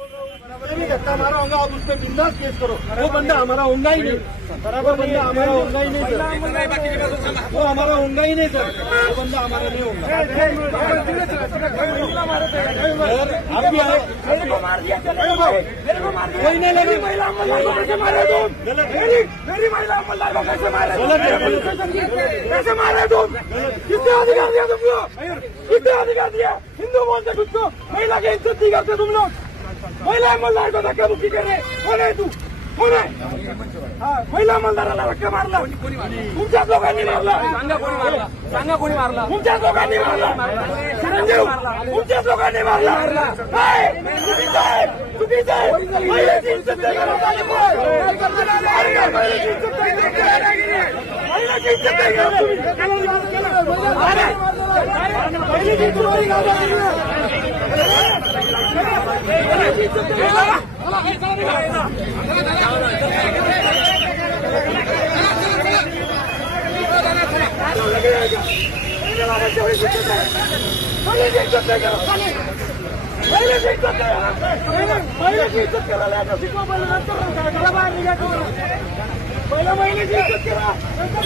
धक्का मारा होगा, आप उस पर बिंदास केस करो। वो बंदा हमारा होगा ही नहीं, बराबर बंदा हमारा होगा ही नहीं सर, वो हमारा होगा ही नहीं सर, वो बंदा हमारा नहीं होगा। आप भी आए, कोई नहीं लगे, महिला अमलदार को कैसे मारे तुम? मेरी महिला अमलदार को कैसे मारे? कैसे मारे तुम? कितने अधिकार दिया तुमको? कितने अधिकार दिया? हिंदू बोलते खुद को, महिला की इज्जत नहीं करते तुम लोग। महिला अमलदार को धक्का मुक्की करे, कौन आहे तू? कोण आहे? महिला अमलदाराला धक्का मारला, तुमच्याच लोकांनी मारला. सांगा कोणी मारला? सांगा कोणी मारला? तुमच्याच लोकांनी मारला. चिरंजीव, तुमच्याच लोकांनी मारला. काय? चुकीचं आहे, चुकीचं आहे. महिलेची इज्जत नाही करत आली कोण? महिलेची इज्जत नाही करत. महिलेची इज्जत नाही करत तुम्ही. महिलेची इज्जत नाही करत. पहिला महिलेची इज्जत करा, नंतर